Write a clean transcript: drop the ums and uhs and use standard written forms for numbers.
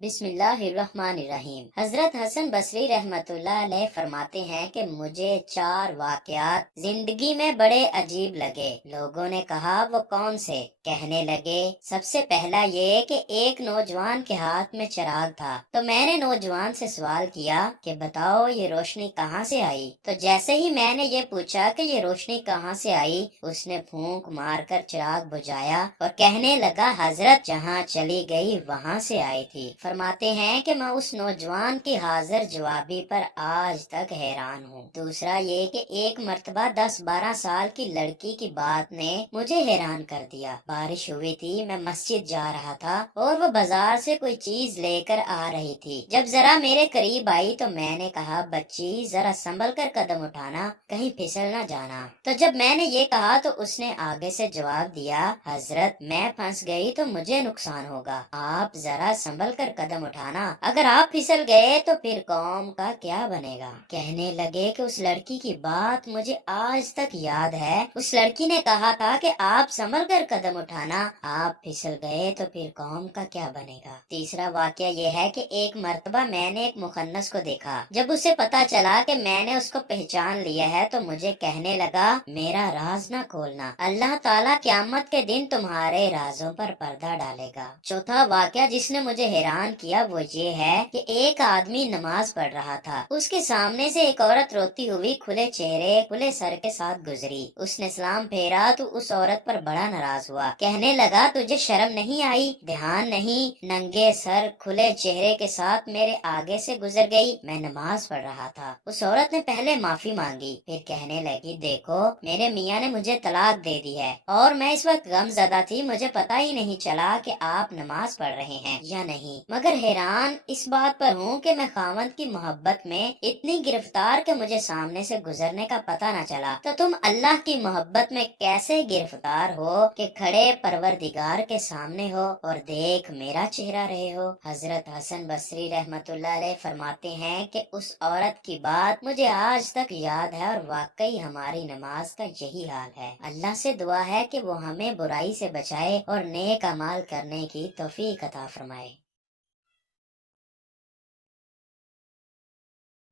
बिस्मिल्लाहिर्रहमानिर्रहीम। हजरत हसन बसरी रहमतुल्लाह अलैह फरमाते हैं कि मुझे 4 वाकयात जिंदगी में बड़े अजीब लगे। लोगों ने कहा वो कौन से? कहने लगे सबसे पहला ये कि एक नौजवान के हाथ में चिराग था, तो मैंने नौजवान से सवाल किया कि बताओ ये रोशनी कहाँ से आई? तो जैसे ही मैंने ये पूछा कि ये रोशनी कहाँ से आई, उसने फूंक मारकर चिराग बुझाया और कहने लगा हजरत जहाँ चली गई वहाँ से आई थी। फरमाते हैं कि मैं उस नौजवान की हाजिर जवाबी पर आज तक हैरान हूँ। दूसरा ये कि एक मर्तबा 10-12 साल की लड़की की बात ने मुझे हैरान कर दिया। बारिश हुई थी, मैं मस्जिद जा रहा था और वो बाजार से कोई चीज लेकर आ रही थी। जब जरा मेरे करीब आई तो मैंने कहा बच्ची जरा संभल कर कदम उठाना, कहीं फिसल न जाना। तो जब मैंने ये कहा तो उसने आगे से जवाब दिया हजरत मैं फंस गई तो मुझे नुकसान होगा, आप जरा संभल कर कदम उठाना, अगर आप फिसल गए तो फिर कौम का क्या बनेगा। कहने लगे कि उस लड़की की बात मुझे आज तक याद है। उस लड़की ने कहा था कि आप संभल कर कदम उठाना, आप फिसल गए तो फिर कौम का क्या बनेगा। तीसरा वाकया ये है कि एक मर्तबा मैंने एक मुखन्नस को देखा। जब उसे पता चला कि मैंने उसको पहचान लिया है तो मुझे कहने लगा मेरा राज न खोलना, अल्लाह ताला क़यामत के दिन तुम्हारे राजों पर पर्दा डालेगा। चौथा वाकया जिसने मुझे हैरान किया वो ये है कि एक आदमी नमाज पढ़ रहा था। उसके सामने से एक औरत रोती हुई खुले चेहरे खुले सर के साथ गुजरी। उसने सलाम फेरा तो उस औरत पर बड़ा नाराज हुआ। कहने लगा तुझे शर्म नहीं आई? ध्यान नहीं, नंगे सर खुले चेहरे के साथ मेरे आगे से गुजर गई। मैं नमाज पढ़ रहा था। उस औरत ने पहले माफी मांगी, फिर कहने लगी देखो मेरे मियाँ ने मुझे तलाक दे दी है और मैं इस वक्त गमज़दा थी, मुझे पता ही नहीं चला कि आप नमाज पढ़ रहे हैं या नहीं। मगर हैरान इस बात पर हूँ कि मैं खावंद की मोहब्बत में इतनी गिरफ्तार कि मुझे सामने से गुजरने का पता न चला। तो तुम अल्लाह की मोहब्बत में कैसे गिरफ्तार हो कि खड़े परवरदिगार के सामने हो और देख मेरा चेहरा रहे हो। हजरत हसन बसरी रहमतुल्लाह अलैह फरमाते हैं कि उस औरत की बात मुझे आज तक याद है और वाकई हमारी नमाज का यही हाल है। अल्लाह से दुआ है कि वो हमें बुराई से बचाए और नेक अमाल करने की तौफीक अता फरमाए।